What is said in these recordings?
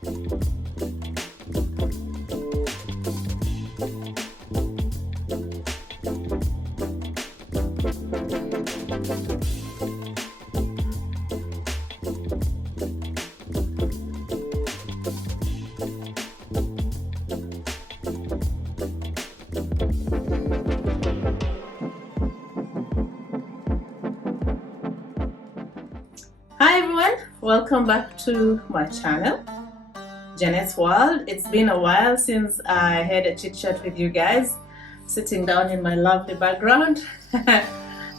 Hi everyone, welcome back to my channel, Janet's World. It's been a while since I had a chit chat with you guys, sitting down in my lovely background.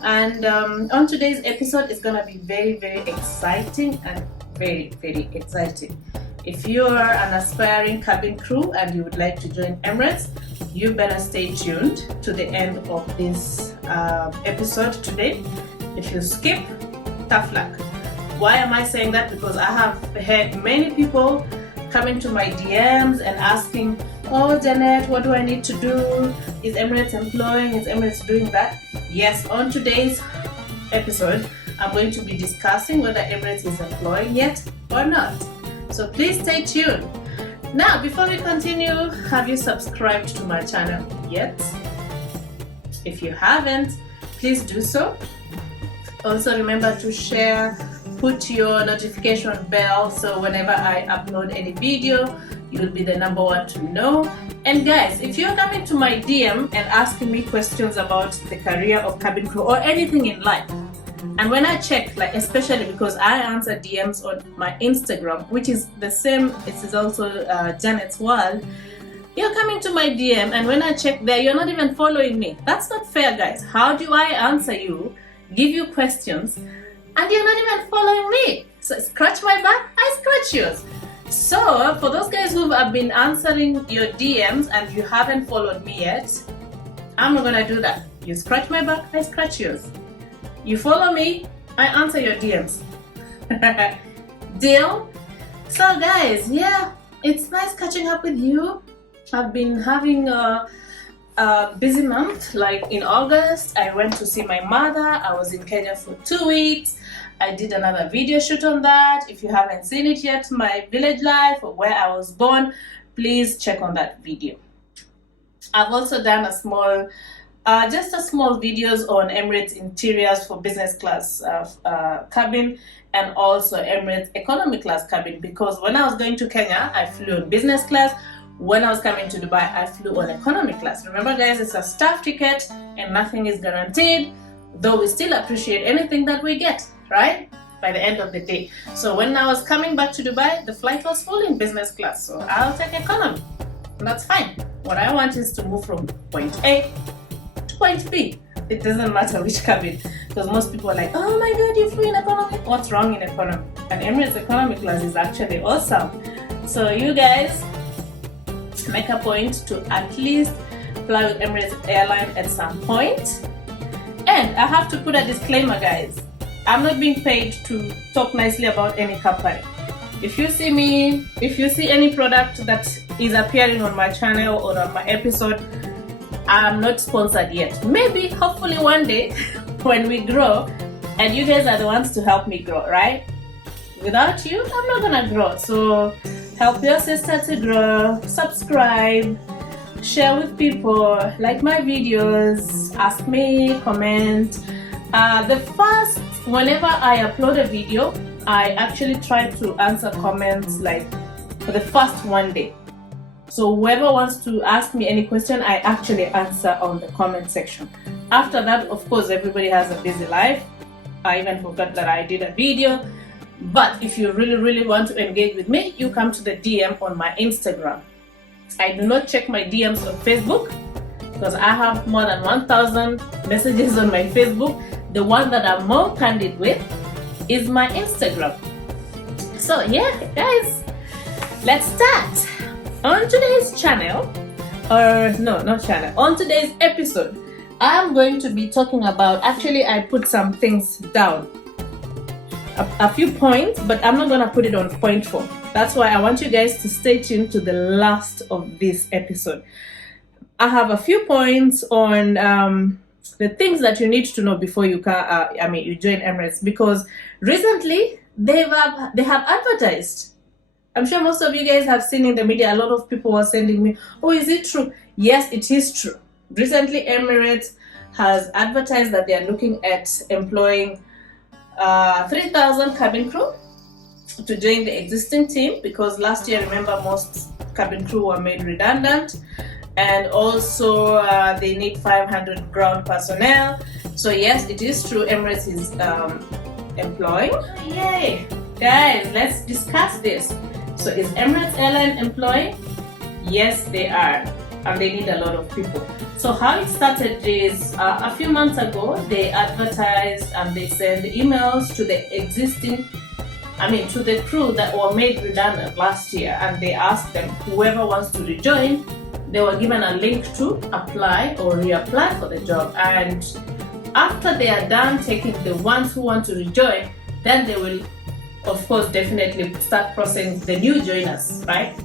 And on today's episode, it's gonna be very exciting and very exciting. If you are an aspiring cabin crew and you would like to join Emirates, you better stay tuned to the end of this episode today. If you skip, tough luck. Why am I saying that? Because I have had many people coming to my DMs and asking, oh Janet, what do I need to do? Is Emirates employing? Is Emirates doing that? Yes, on today's episode, I'm going to be discussing whether Emirates is employing yet or not. So please stay tuned. Now, before we continue, have you subscribed to my channel yet? If you haven't, please do so. Also remember to share, put your notification bell so whenever I upload any video, you'll be the number one to know. And guys, if you're coming to my DM and asking me questions about the career of cabin crew or anything in life, and when I check, like especially because I answer DMs on my Instagram, which is the same, it is also Janet's World, you're coming to my DM and when I check there, you're not even following me. That's not fair, guys. How do I answer you, give you questions, and you're not even following me? So scratch my back, I scratch yours. So for those guys who have been answering your DMs and you haven't followed me yet, I'm not gonna do that. You scratch my back, I scratch yours. You follow me, I answer your DMs. Deal? So guys, yeah, it's nice catching up with you. I've been having a busy month. Like in August, I went to see my mother. I was in Kenya for 2 weeks. I did another video shoot on that. If you haven't seen it yet, my village life or where I was born, please check on that video. I've also done a small, just a small videos on Emirates interiors for business class cabin and also Emirates economy class cabin, because when I was going to Kenya, I flew on business class. When I was coming to Dubai, I flew on economy class. Remember guys, it's a staff ticket and nothing is guaranteed, though we still appreciate anything that we get, right? By the end of the day. So when I was coming back to Dubai, the flight was full in business class, so I'll take economy. And that's fine. What I want is to move from point A to point B. It doesn't matter which cabin, because most people are like, oh my god, you flew in economy. What's wrong in economy? And Emirates economy class is actually awesome. So you guys make a point to at least fly with Emirates Airline at some point. And I have to put a disclaimer, guys. I'm not being paid to talk nicely about any company. If you see me, if you see any product that is appearing on my channel or on my episode, I'm not sponsored yet. Maybe, hopefully one day when we grow, and you guys are the ones to help me grow, right? Without you, I'm not gonna grow. So help your sister to grow, subscribe, share with people, like my videos, ask me, comment. Whenever I upload a video, I actually try to answer comments like for the first one day. So whoever wants to ask me any question, I actually answer on the comment section. After that, of course, everybody has a busy life. I even forgot that I did a video. But if you really want to engage with me, you come to the DM on my Instagram. I do not check my DMs on Facebook because I have more than 1,000 messages on my Facebook. The one that I'm more candid with is my Instagram. So yeah, guys, let's start. On today's channel, or no, not channel, on today's episode, I'm going to be talking about, actually I put some things down, a few points, but I'm not going to put it on point 4. That's why I want you guys to stay tuned to the last of this episode. I have a few points on the things that you need to know before you you join Emirates, because recently they have advertised I'm sure most of you guys have seen in the media, a lot of people were sending me, oh, is it true? Yes, it is true. Recently, Emirates has advertised that they are looking at employing 3,000 cabin crew to join the existing team, because last year, remember, most cabin crew were made redundant, and also they need 500 ground personnel. So yes, it is true, Emirates is employing. Yay! Guys, let's discuss this. So is Emirates Airline employing? Yes, they are, and they need a lot of people. So how it started is a few months ago, they advertised and they sent emails to the to the crew that were made redundant last year, and they asked them, whoever wants to rejoin, they were given a link to apply or reapply for the job. And after they are done taking the ones who want to rejoin, then they will, of course, definitely start processing the new joiners, right?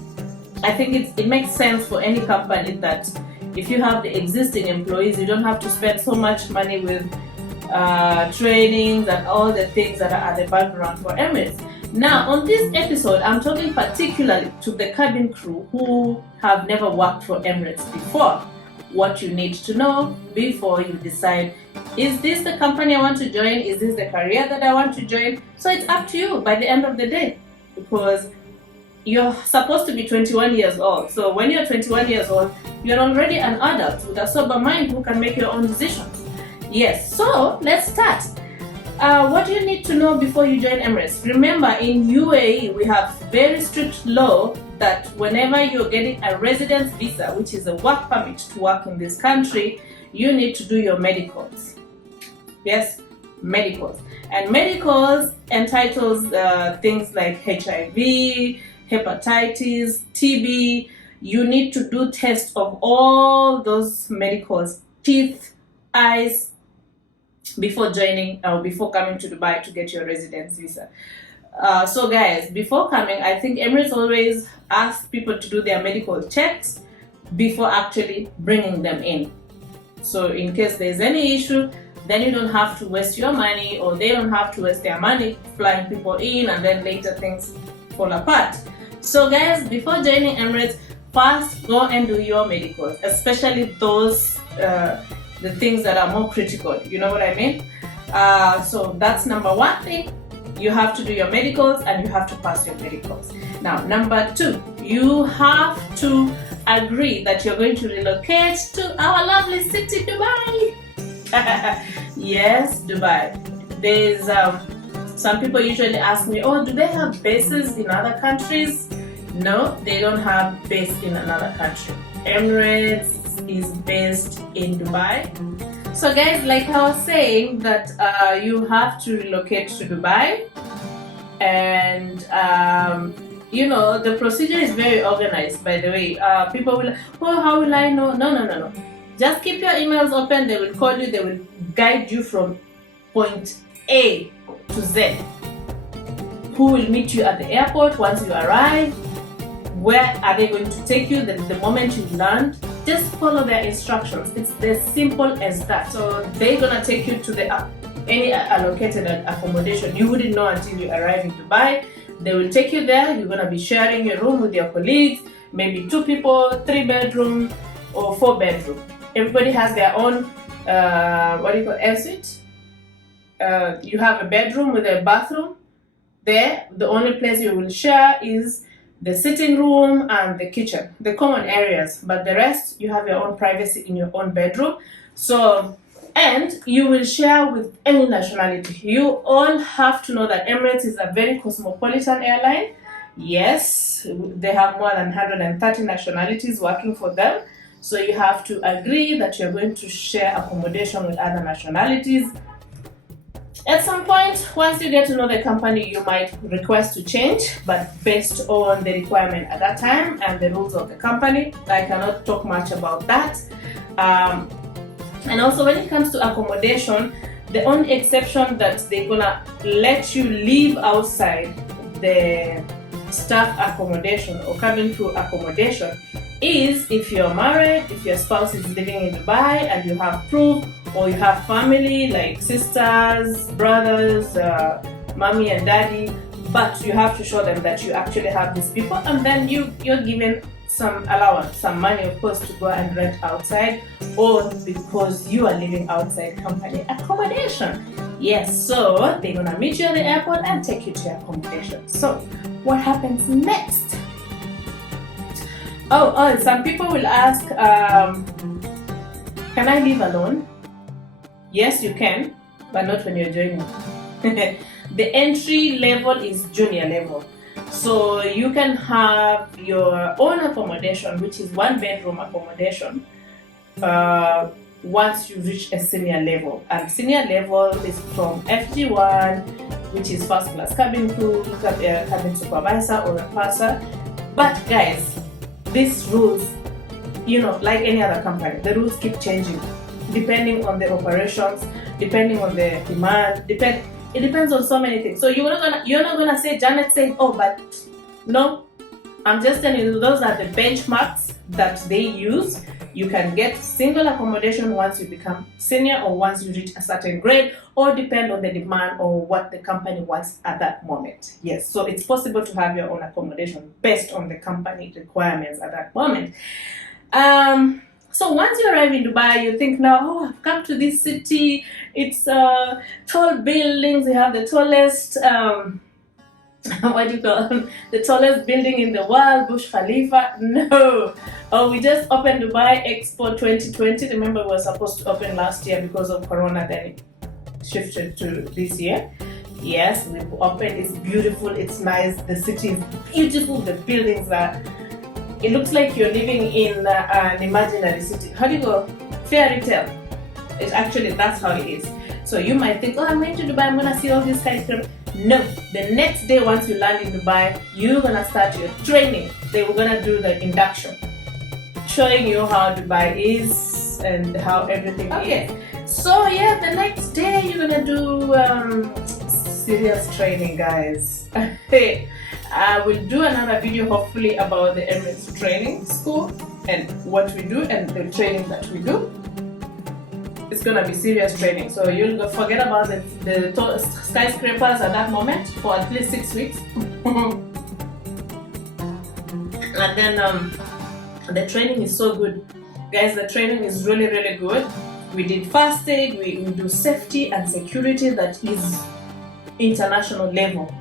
I think it makes sense for any company that if you have the existing employees, you don't have to spend so much money with trainings and all the things that are at the background for Emirates. Now, on this episode, I'm talking particularly to the cabin crew who have never worked for Emirates before. What you need to know before you decide, is this the company I want to join? Is this the career that I want to join? So it's up to you by the end of the day, because you're supposed to be 21 years old. So when you're 21 years old, you're already an adult with a sober mind who can make your own decisions. Yes, so let's start. What do you need to know before you join Emirates? Remember, in UAE, we have very strict law that whenever you're getting a residence visa, which is a work permit to work in this country, you need to do your medicals. Yes, medicals. And medicals entitles things like HIV, hepatitis, TB. You need to do tests of all those medicals, teeth, eyes, before joining or before coming to Dubai to get your residence visa. So guys, before coming, I think Emirates always asks people to do their medical checks before actually bringing them in. So in case there's any issue, then you don't have to waste your money, or they don't have to waste their money flying people in, and then later things fall apart. So guys, before joining Emirates, first go and do your medicals, especially those the things that are more critical, you know what I mean? So that's number one thing. You have to do your medicals, and you have to pass your medicals. Now, number two, you have to agree that you're going to relocate to our lovely city, Dubai. Yes, Dubai. There's some people usually ask me, oh, do they have bases in other countries? No, they don't have base in another country. Emirates is based in Dubai. So guys, like I was saying, that you have to relocate to Dubai, and the procedure is very organized, by the way. People will, oh, how will I know? No. Just keep your emails open. They will call you. They will guide you from point A to Z. Who will meet you at the airport once you arrive? Where are they going to take you the moment you land? Just follow their instructions. It's as simple as that. So they're gonna take you to any allocated accommodation. You wouldn't know until you arrive in Dubai. They will take you there. You're gonna be sharing a room with your colleagues, maybe 2 people, 3 bedroom or 4 bedroom. Everybody has their own ensuite. You have a bedroom with a bathroom. There, the only place you will share is the sitting room and the kitchen, the common areas, but the rest you have your own privacy in your own bedroom. So, and you will share with any nationality. You all have to know that Emirates is a very cosmopolitan airline. Yes, they have more than 130 nationalities working for them. So you have to agree that you're going to share accommodation with other nationalities. At some point, once you get to know the company, you might request to change, but based on the requirement at that time and the rules of the company. I cannot talk much about that. And also when it comes to accommodation, the only exception that they're gonna let you live outside the staff accommodation or cabin crew accommodation is if you're married, if your spouse is living in Dubai and you have proof, or you have family like sisters, brothers, mommy and daddy but you have to show them that you actually have these people, and then you're given some allowance, some money of course, to go and rent outside, or because you are living outside company accommodation. Yes, so they're gonna meet you at the airport and take you to your accommodation. So what happens next? Oh, some people will ask, can I live alone? Yes, you can, but not when you're joining. The entry level is junior level. So you can have your own accommodation, which is 1-bedroom accommodation, once you reach a senior level. And senior level is from FG1, which is first class cabin crew, cabin supervisor, or a purser. But guys, these rules, like any other company, the rules keep changing depending on the operations, depending on the demand, it depends on so many things. So you're not gonna say Janet said, oh, but no, I'm just telling you, those are the benchmarks that they use. You can get single accommodation once you become senior, or once you reach a certain grade, or depend on the demand or what the company wants at that moment. Yes, so it's possible to have your own accommodation based on the company requirements at that moment. So once you arrive in Dubai, you think now, oh, I've come to this city. It's tall buildings. You have the tallest, what do you call them? The tallest building in the world, Burj Khalifa. No. Oh, we just opened Dubai Expo 2020. Remember, we were supposed to open last year because of Corona. Then it shifted to this year. Yes, we've opened. It's beautiful. It's nice. The city is beautiful. The buildings are. It looks like you're living in an imaginary city. How do you go? Fairy tale. It's actually, that's how it is. So you might think, oh, I'm going to Dubai, I'm going to see all these skyscrapers. No, the next day once you land in Dubai, you're going to start your training. They were going to do the induction, showing you how Dubai is and how everything is. So yeah, the next day you're going to do serious training, guys. I will do another video hopefully about the Emirates training school and what we do and the training that we do. It's gonna be serious training, so you'll forget about the skyscrapers at that moment for at least 6 weeks. And then the training is so good, guys. The training is really, really good. We did first aid, we do safety and security that is international level.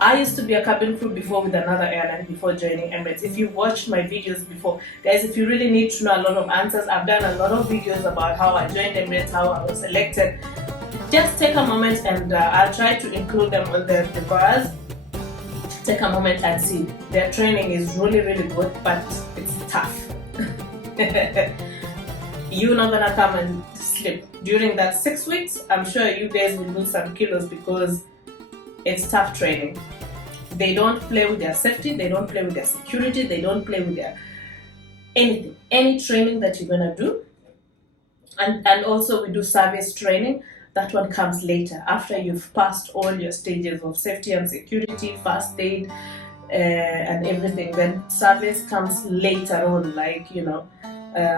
I used to be a cabin crew before with another airline before joining Emirates. If you watched my videos before, guys, if you really need to know a lot of answers, I've done a lot of videos about how I joined Emirates, how I was selected. Just take a moment and I'll try to include them on the bars. Take a moment and see. Their training is really, really good, but it's tough. You're not gonna come and sleep. During that 6 weeks, I'm sure you guys will lose some kilos because it's tough training. They don't play with their safety, they don't play with their security, they don't play with their anything. Any training that you're gonna do. And also we do service training. That one comes later, after you've passed all your stages of safety and security, first aid, and everything. Then service comes later on, like,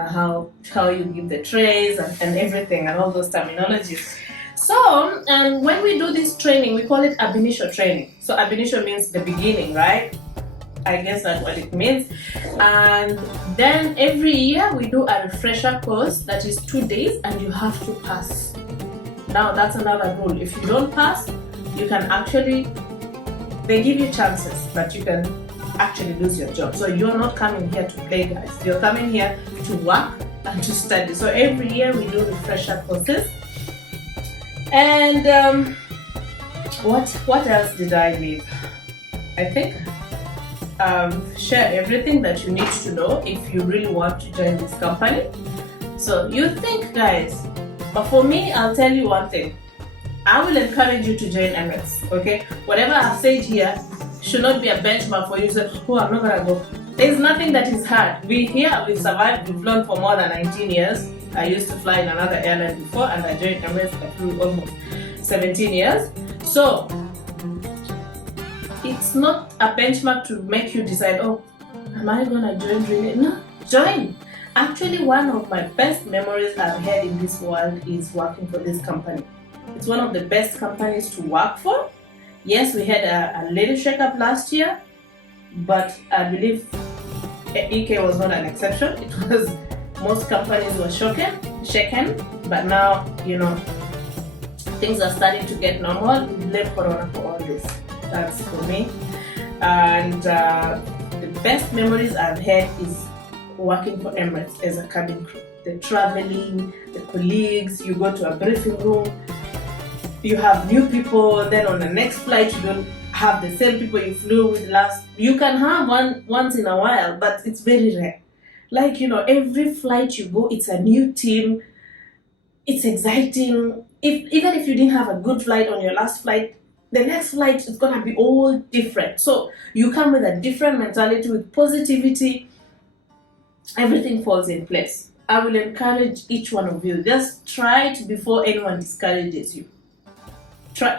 how you give the trays and everything and all those terminologies. So when we do this training, we call it ab initio training. So ab initio means the beginning, right? I guess that's what it means. And then every year we do a refresher course that is 2 days and you have to pass. Now that's another rule. If you don't pass, you can actually, they give you chances, but you can actually lose your job. So you're not coming here to play, guys. You're coming here to work and to study. So every year we do refresher courses. And what else did I leave? I think share everything that you need to know if you really want to join this company. So you think, guys, but for me, I'll tell you one thing. I will encourage you to join Emirates, okay? Whatever I've said here should not be a benchmark for you to say, oh, I'm not gonna go. There's nothing that is hard. We've survived, we've flown for more than 19 years. I used to fly in another airline before and I joined Emirates. I flew almost 17 years. So it's not a benchmark to make you decide, oh, am I gonna join really? No, join. Actually, one of my best memories I've had in this world is working for this company. It's one of the best companies to work for. Yes, we had a little shake-up last year, but I believe EK was not an exception. It was, most companies were shaken, but now, things are starting to get normal. We blame Corona for all this. That's for me. And the best memories I've had is working for Emirates as a cabin crew. The traveling, the colleagues, you go to a briefing room, you have new people, then on the next flight you don't have the same people you flew with last. You can have one once in a while, but it's very rare. Like, every flight you go, it's a new team. It's exciting. Even if you didn't have a good flight on your last flight, the next flight is gonna be all different. So you come with a different mentality, with positivity. Everything falls in place. I will encourage each one of you, just try it before anyone discourages you.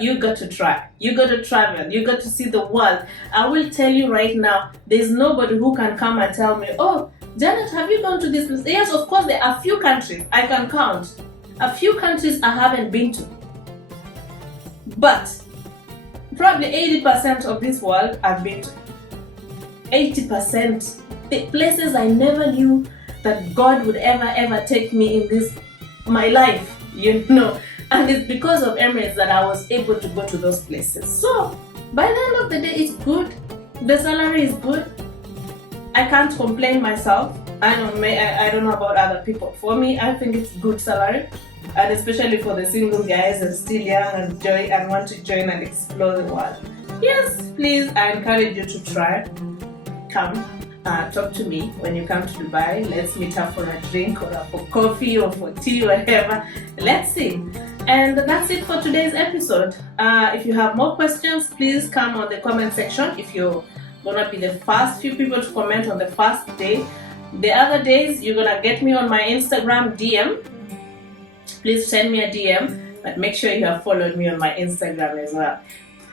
You got to try. You got to travel. You got to see the world. I will tell you right now, there's nobody who can come and tell me, oh, Janet, have you gone to this place? Yes, of course, there are a few countries I can count. A few countries I haven't been to. But probably 80% of this world I've been to. 80%. The places I never knew that God would ever take me in my life, And it's because of Emirates that I was able to go to those places. So, by the end of the day, it's good. The salary is good. I can't complain myself. I don't know about other people. For me, I think it's good salary. And especially for the single guys and still young and want to join and explore the world. Yes, please, I encourage you to try. Come. Talk to me when you come to Dubai. Let's meet up for a drink or for coffee or for tea, whatever. Let's see. And that's it for today's episode. If you have more questions, please come on the comment section. If you're gonna be the first few people to comment on the first day, the other days you're gonna get me on my Instagram DM. Please send me a DM, but make sure you have followed me on my Instagram as well.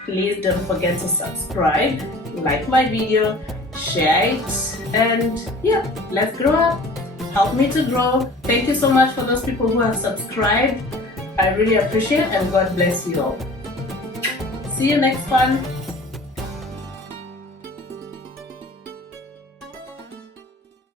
Please don't forget to subscribe, like my video, share it, and yeah, let's grow up. Help me to grow. Thank you so much for those people who have subscribed. I really appreciate it, and God bless you all. See you next one.